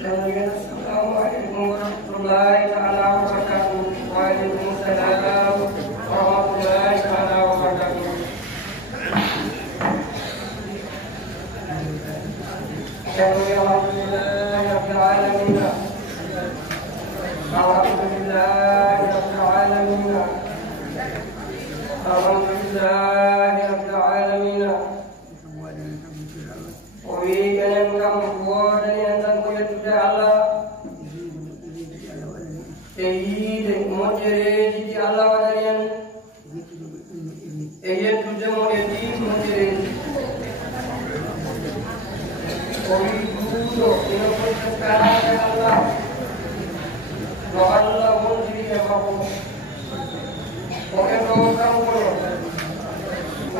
السلام عليكم ورحمة الله تعالى وبركاته. وعليكم السلام ورحمة الله تعالى وبركاته. الحمد لله رب العالمين. الحمد لله رب العالمين. الحمد لله رب العالمين. وبيجنا كم قوة ينتن كل الله تيجي مجرد الله ودريان تجمع يدين مجرد وبيجودو ينقل كلام الله والله مجرد يفهم وكذا كم قوة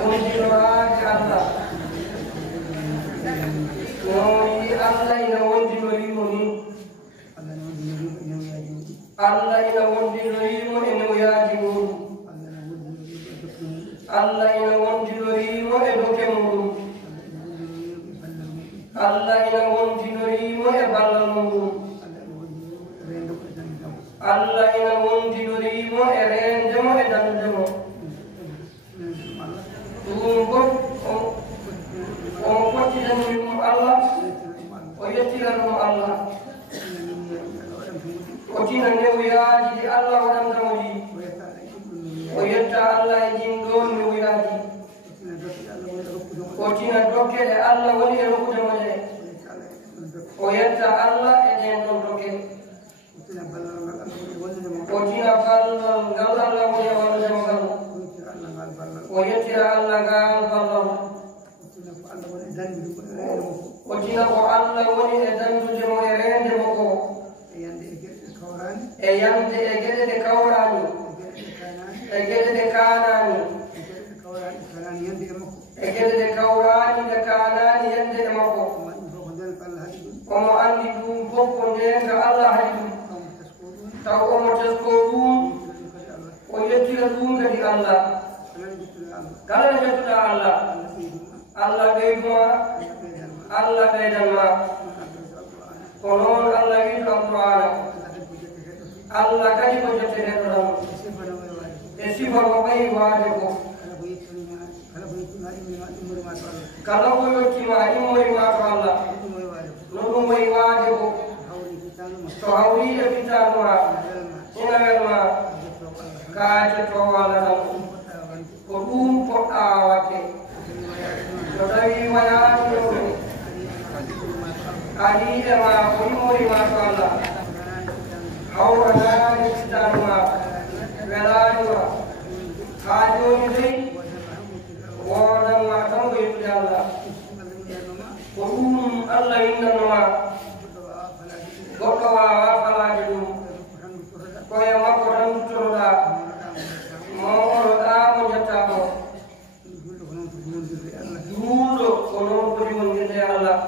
مجرد الله Noni Allah ina wondi lorimo ni Allah ina wondi lorimo ene oyaji mum Allah ina wondi lorimo e doke mum Allah ina wondi lorimo e ballal mum Allah ina wondi lorimo e rendemo e dandemo on fotidanimo Allah o yettiranmo Allah o tina newuyaji ɗi Allah waɗantamo ɗi o yetta Allah e ɗin ɗon newuyaji o tina dokkele Allah woni e rokkudemo ɗe o yetta Allah e ɗen ɗon dokke o tina ballal ngal Allah woni e walludemo ngal o yettira Allah ngal ballal o tina ko Allah woni e dandude mo e rende mo ko e yamde e geɗe ɗe kawrani e geɗe ɗe kanani e geɗe ɗe kawrani ɗe kanani yande e makko omo andi ɗum fof ko ndenga Allah haɗi ɗum taw omo tesko ɗum o yettira ɗum kadi Allah kala ne jettuɗa Allah Allah ɓeyduma Allah ɓeydanma ko noon Allah wiɗo alqur'ana Allah kadi ko jette neɗɗo e sifa ko ɓayi waade ko kala ko yettima immorima to Allah no ɗum wayi waade ko to hawri e fitanuma ina welma ka jettowo Allah tan ko ɗum poɗɗa watte so tawi waɗani ɗum aɗiɗema ko immorima to Allah hawranani fitanuma welanima ha joni dey wodanma tan ko yettude Allah ko ɗum Allah winnanoma goɗɗo wawa falade ɗum koye makko tan duttoroɗa mawɗoɗa mo jettako juuɗo ko noon foti wondirde Allah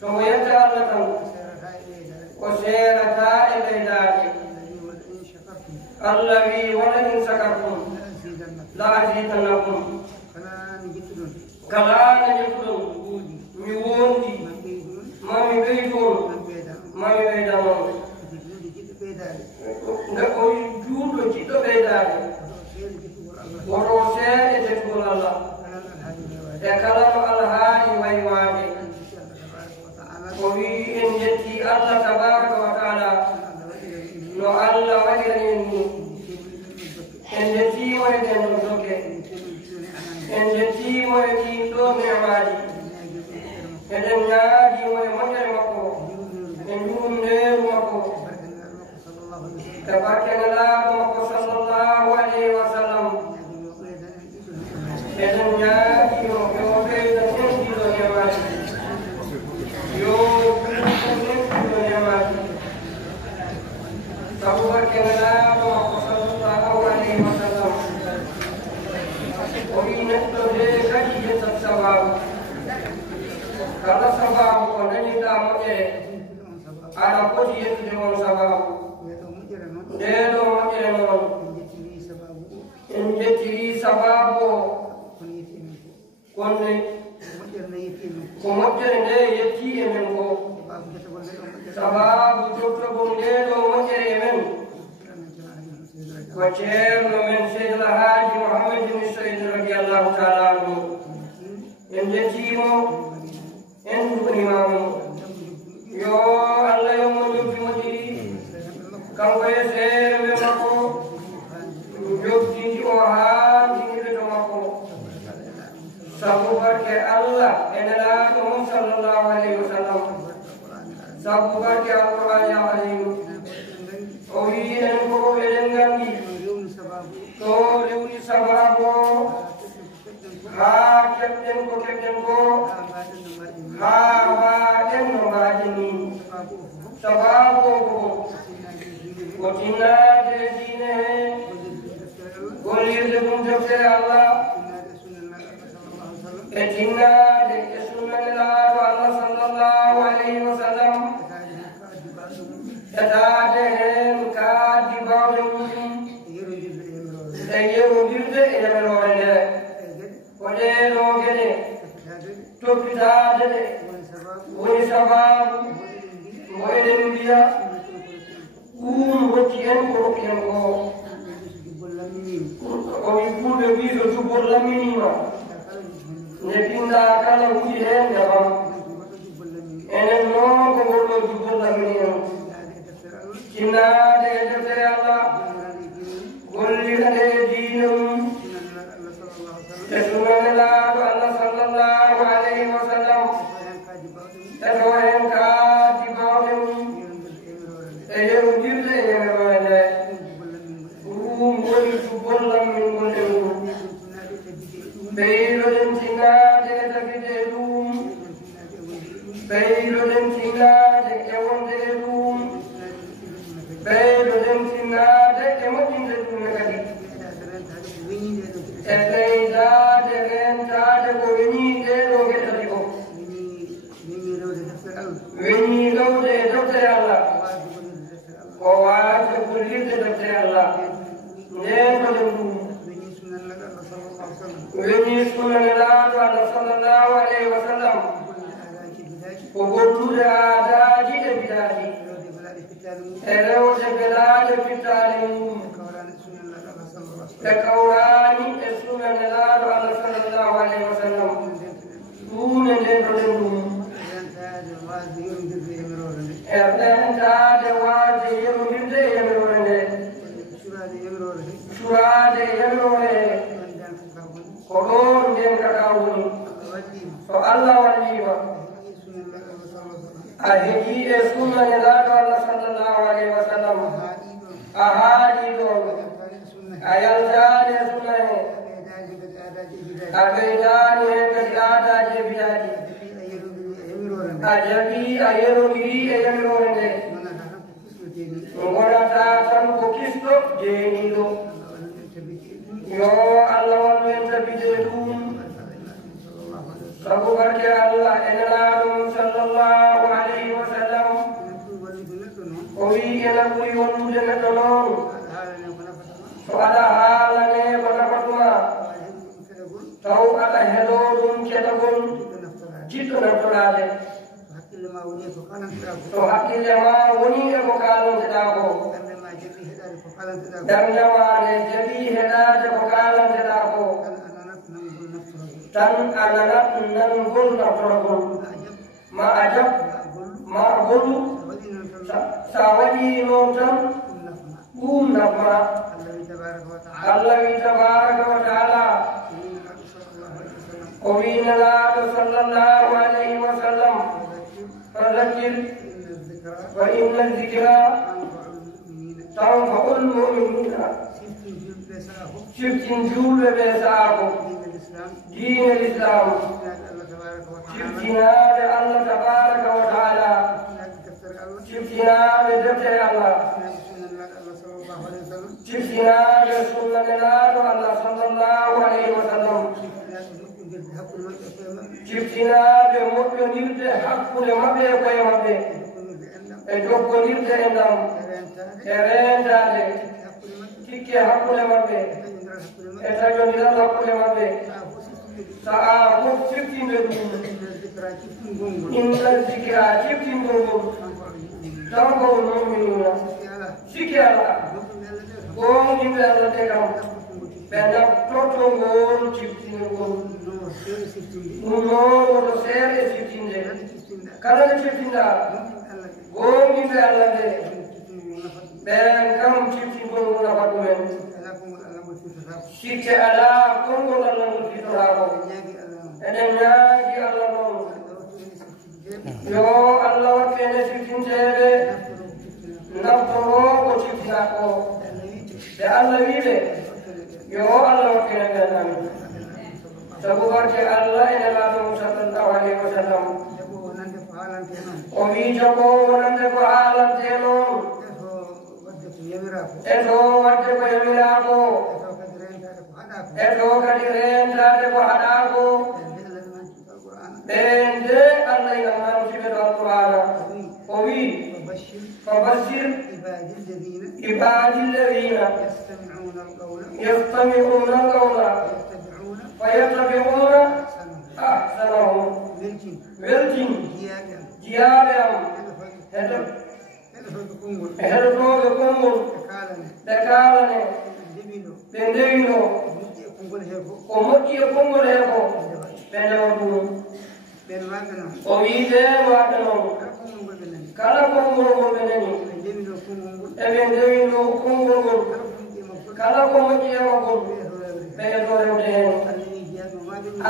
to mo yetta Allah tan o seerata e ɓeydade Allah wi wala in sakartum la azidannakum kala ne jettuɗon mi wondi mami ɓeydoon mami ɓeydanon nde o juuɗo jiɗɗo ɓeydade woto seeɗe jettugol Allah e kala no alhaali waywade o wi en jetti Allah tabaraka wa taala no Allah waɗirani en ni en jettimo e ɗen ɗon dokke en jettimo e ɗin ɗo nemaji eɗen ñaagimo e moƴƴere makko e njurum ndeeru makko e barke nelaaɗo makko sallllahu alayhi wa sallam eɗen ñaagimo e o ɓeydan en ɗiɗo nemaji yo ɗiɗo nemaji sabu barke nelaaɗo makko sallllahu alayhi wa sallam o wi neɗɗo nde kadi yettat sababu kala sababu ko dañirɗa moƴƴere aɗa foti yettude on sababu ndeɗo moƴƴere noon en jettiri sababu o konne ko moƴƴere nde yetti e men ko sababu jotto bondeɗo moƴƴere e men ko ceerno men Seydou El Hadji Mouhamadou Saydou radiallahu taala anhu en jettimo en duɓanimamo yo Allah yo mo jobbi moƴƴiri kanko e seere men makko jobbiji o haa jiniɓe to makko sabu barke Allah e nelaɗo mum sallllahu alayhi wa sallam sabu barke alqur'ani alayhi o wi en fof eɗen nganndi to rewni sababu haa keɓɗen ko keɓɗen ko haa mbaɗen no mbaɗen ni sababu o ko tinnade diine he gollirde ɗum deftere Allah e tinnade e sunnanelaaɗo Allah sallllahu alayhi wa sallam etaade hen kaaddi bawɗe muɗum e yerodirde e yamirore nde ko ɗeɗo geɗe toppitaade ɗe woni sababu mo eɗen mbiya ɗum hokki en ko hokki en ko o wi ɓurɓe wi so jubbol lamminima nde pinda kala wuɗi hen ndefam enen noon ko ngolɗo jubbol lammini en tinnade e deftere Allah gollirade e diine mum e sunnanelaaɗo Allah sallllahu alayhi wa sallam e to hen kaadi bawɗe mum e yerodirde e yemerore nde ɗum woni jubbol lammingol e mum ɓeydoɗen tinnade e tafide e ɗum ɓeydoɗen tinnade e wonde e ɗum ɓeydoɗen tinnade e moƴƴinde ɗum e kadi e ɓeydade rentade ko weñiɗe ɗo geɗɗati ko weñi lowde e deftere Allah ko waade gollirde deftere Allah ndentoɗen ɗum weñi sunnanelaaɗo Allah sallllahu alayhi wa sallam ko gollude aadaji e bidaji e rewde belaɗe fittali mum e kawrani e sunnanelaaɗo Allah sallllahu alayhi wa sallam ɗum e ndentoɗen ɗum e rentade waade yerodirde e yamirore nde surade e yamirore ko ɗon nden kaka woni so Allah wallima a heeƴi e sunnanelaaɗo Allah sallllahu alayhi wa sallam a haaɗi ɗon a yaltani e sunna he a ɓeydani hen kadi aadaji e bidaji a jaɓi a yerodiri e yamirore nde gonata tan ko kisto jeeniɗo yo Allah wallu en tabide ɗum sabu barke Allah e nelaɗo mum sallllahu alayhi wa sallam o wi ena ɓuri wondude neɗɗo noon so aɗa haalane ko nafatuma taw aɗa heɗo ɗum keɗagol jiɗɗo naftorade so haqqille ma woni e ko kalanteɗa ko darndema nde jaɓi heɗade ko kalanteɗa ko tan a nanat nangol naftoragol ma a jab ma a gollu sa waɗi noon tan ɗum nafma Allah wi tabaraka wa taala o wi nelaɗo sallllahu alayhi wa sallam fadakir fa inna zikra tanfa'u lmuminina siftin julɓe ɓe saako diine l'islam siftinade Allah tabaraka wa taala siftinade deftere Allah siftinade sunnanelaaɗo Allah sallllahu alayhi wa sallam siftinade moƴƴonirde hakkude maɓɓe e koye maɓɓe e jokkonirde e ndam e reentade tikke hakkude maɓɓe e taƴodiral hakkude maɓɓe sa'a fof siftinde ɗum inna zikra siftingol ngol tanko mu'minuna sikala gom yimɓe Allah ɓe kam ɓe naftoto ngol ciftingol ɗum noon woto seeɗa e ciftinde kala nde ciftinɗa gom yimɓe Allah ɓe ɓen kam ciftingol ngol nafa ɗumen sikke ala konngol Allah ngol fitotako eɗen ñaagi Allah noon yo Allah wakkene ciftinteɓe naftoro ko ciftina ko ɓe Allah wiɓe yo Allah wakkene ɓen amin sabu barke Allah ene laato mum sallallahu alayhi wa sallam o wi jago wonande ko haalante noon e to wadde ko yamirako e to kadi rentade ko haɗako ɓen de Allah ina mantiɓe ɗo alqur'ana o wi fabashir ibadi alladhina yastami'una alqawla fayattabi'una ahsanahu weltin jiyaɓe am heɗotoɓe konngol ɓe kalane ɓe ndewino ko moƴƴi e konngol he ko ɓe ndewa ɗum o wi ɓen waɓe noon kala konngol ngol ɓe nani eɓe ndewino konngol ngol kala ko moƴƴi e makol ɓe eto rewde hen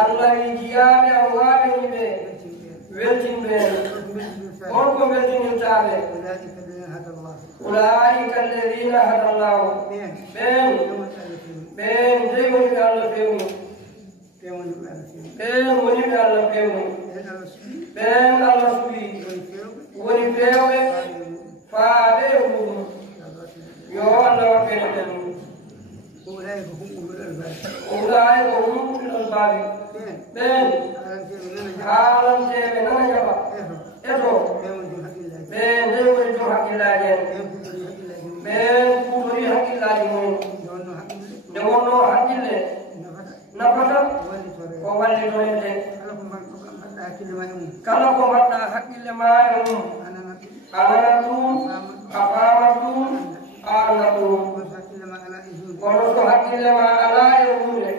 Allah wi jiyaɓe am waɓeni ɓe weltinɓe on ko weltinirtaɓe ulaika alladhina hada Allahu ɓen dey woniɓe Allah fewni ɓen woniɓe Allah fewni ɓen Allah suɓi woni fewɓe faaɓe e muɗum yo Allah wakkene ɓen ulaika hum ulul albabi ɓen haalanteɓe nana jaɓa eto ɓen dey woni joom haqqillaji en ɓen kuutori haqqillaji mumen nde wonno haqqille nafata ko wallitorede kala ko mbaɗɗa haqqille ma e mum anana ɗum a faama ɗum a anda ɗum kono so haqqille ma ala e hunde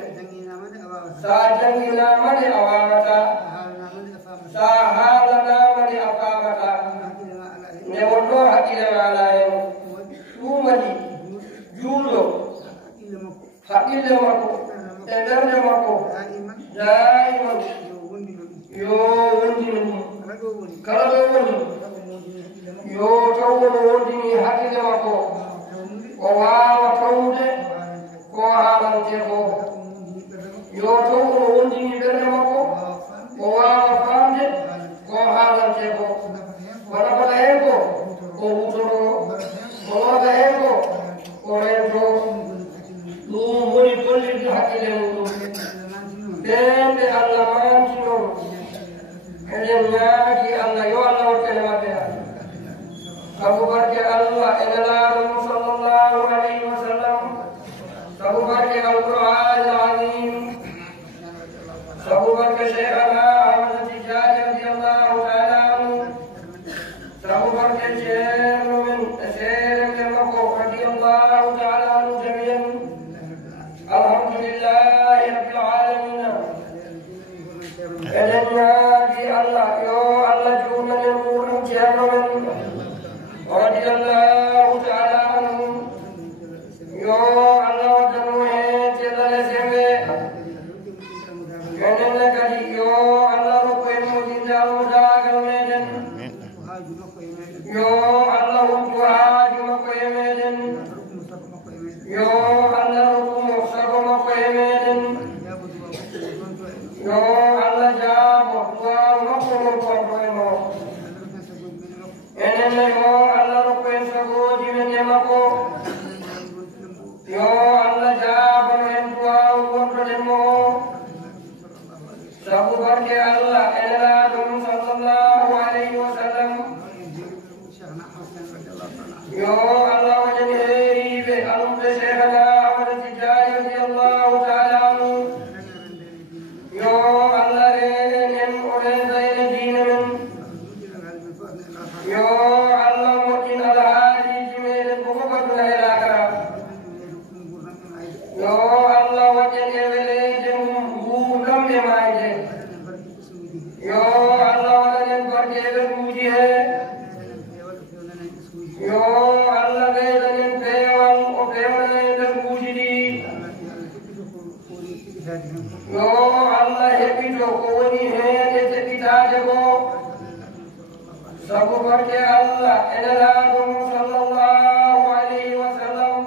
sa jangginama de a wawata sa haalanama de a famata nde wonno haqqille ma ala hen ɗum waɗi juulɗo haqqille makko e ɓernde makko daiman yo wondini ɗum kala ɗo woni yo taw wono wondini haqqille makko o wawa tawde ko haalante ko yo taw wono wondini ɓernde makko o wawa famde ko haalante ko ko nafata hen ko o wutoro ko waga hen ko o rento ɗum woni gollirde haqqille muɗum ɓen ɓe Allah manti noon eɗen ñaagi Allah yo Allah wakkene maɓɓe sabu barke Allah e nelaɗo mum sallllahu alayhi wa sallam sabu barke alqur'an alazim sabu barke cheikhana Ahmad Tijani radiyallahu taala anhu sabu barke ceerno men e seeremde makko radiyallahu taala anhu jamian alhamdulillahi rabbil alamin eɗen ñaagi Allah yo Allah juunanen ɓurɗum ceerno men radiyallahu taala anhu yo Allah waddanu hen cellale sembe enenne kadi yo Allah rokku en moƴƴinde almudagal meɗen yo Allah humtu haaju makko e meɗen yo Allah rokkumo sago makko e meɗen yo Allah jaabo duwaw makko mon konto e mo enenne yo Allah rokku en sagoji men e makko yo Allah jaabano en duwaw gontoɗen mo sabu barke Allah e nelaɗo mum sallllahu alayhi wa sallam yo Allah waɗani heeriɓe almuɓe cheikhana Ahmad Tijani radiyallahu taala anhu yo Allah renen en o renta ene diine men yo Allah barke ɓe duuji he yo Allah ɓeydanen peewal o pewnanen ɓe duuji ɗi yo Allah heɓito ko woni heen e teɓitaade ko sabu barke Allah ene laaɗum sallallahu alayhi wa sallam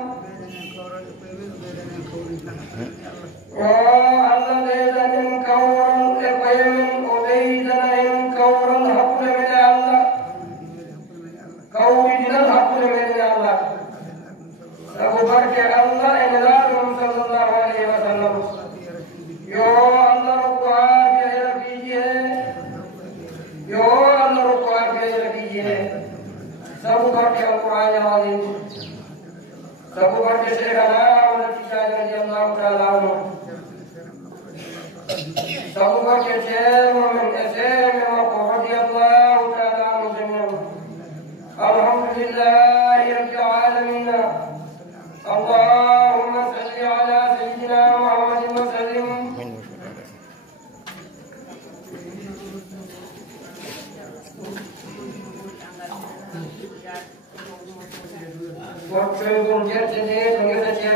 yo Allah ɓeydanen kawral e koye men o ɓeydana en kawral hakkude men e Allah kawridinan hakkude men e Allah sabu barke Allah ene laaɗum sallallahu alayhi wa sallam yo Allah rokku aafiya e rabiiji he yo Allah rokku aafiya e rabiiji he sabu barke alqur'an al-azim sabu barke sheikhana Ahmad Tijani radiyallahu ta'ala anhu sabu barke ceerno men e seere makko radiyallahu ta'ala anhu jami'an alhamdulillahi rabbil alamin اللهم صل على سيدنا محمد وسلم وَكَيْدُمْ يَرْتَدِي وَيَرْتَدِي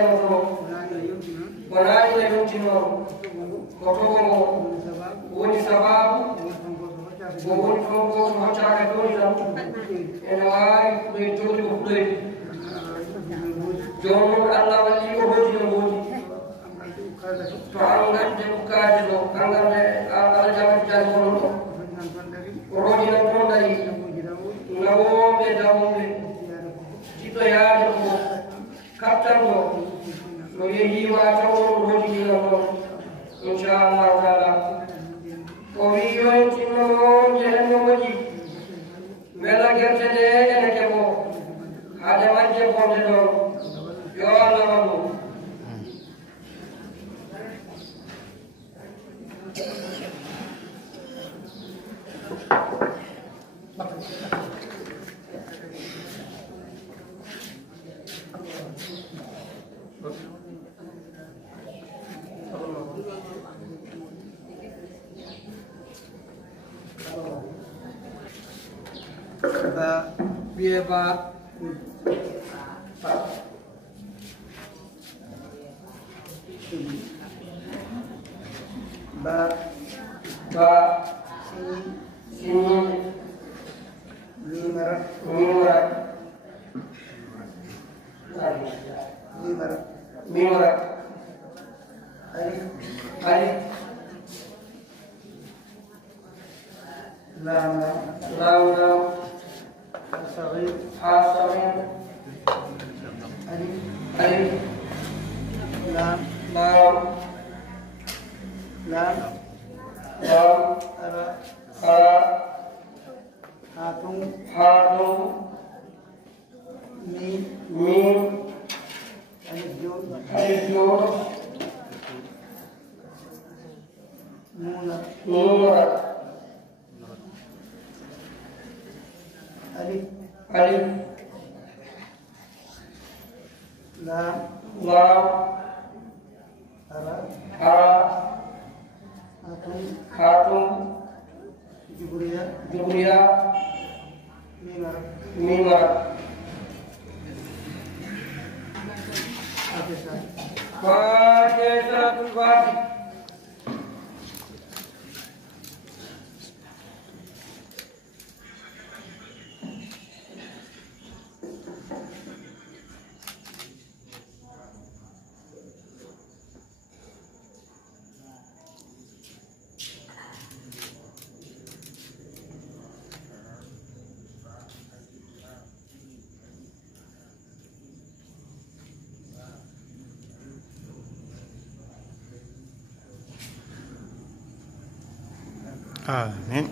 وَنَائِلَ يُمْتِنُ وَكَوْمُ وَنِسَبَابُ وَوَنْفُمُ وَمَحْشَاكَ دُونِلًا إِنَوَاي بِيْتُولِ وَفْضِي جون الله ولي وجه وجه فأنغر جمكاجو أنغر جمكاجو وجه نبوندري نبوم بدموم جيتو يادو كابتنو نيجي واتو وجه نبوم إن شاء الله تعالى ويو تنو جهنم وجه ملا كرتلي نكبو هذا وجه بوندو yo Allah mamu bieba ba sin mimara alif lam صغير ألف لام هاتون ميم ألف جور نون ألف لام هاتون جبريا ميمار فاتحة الفاتحة Amin.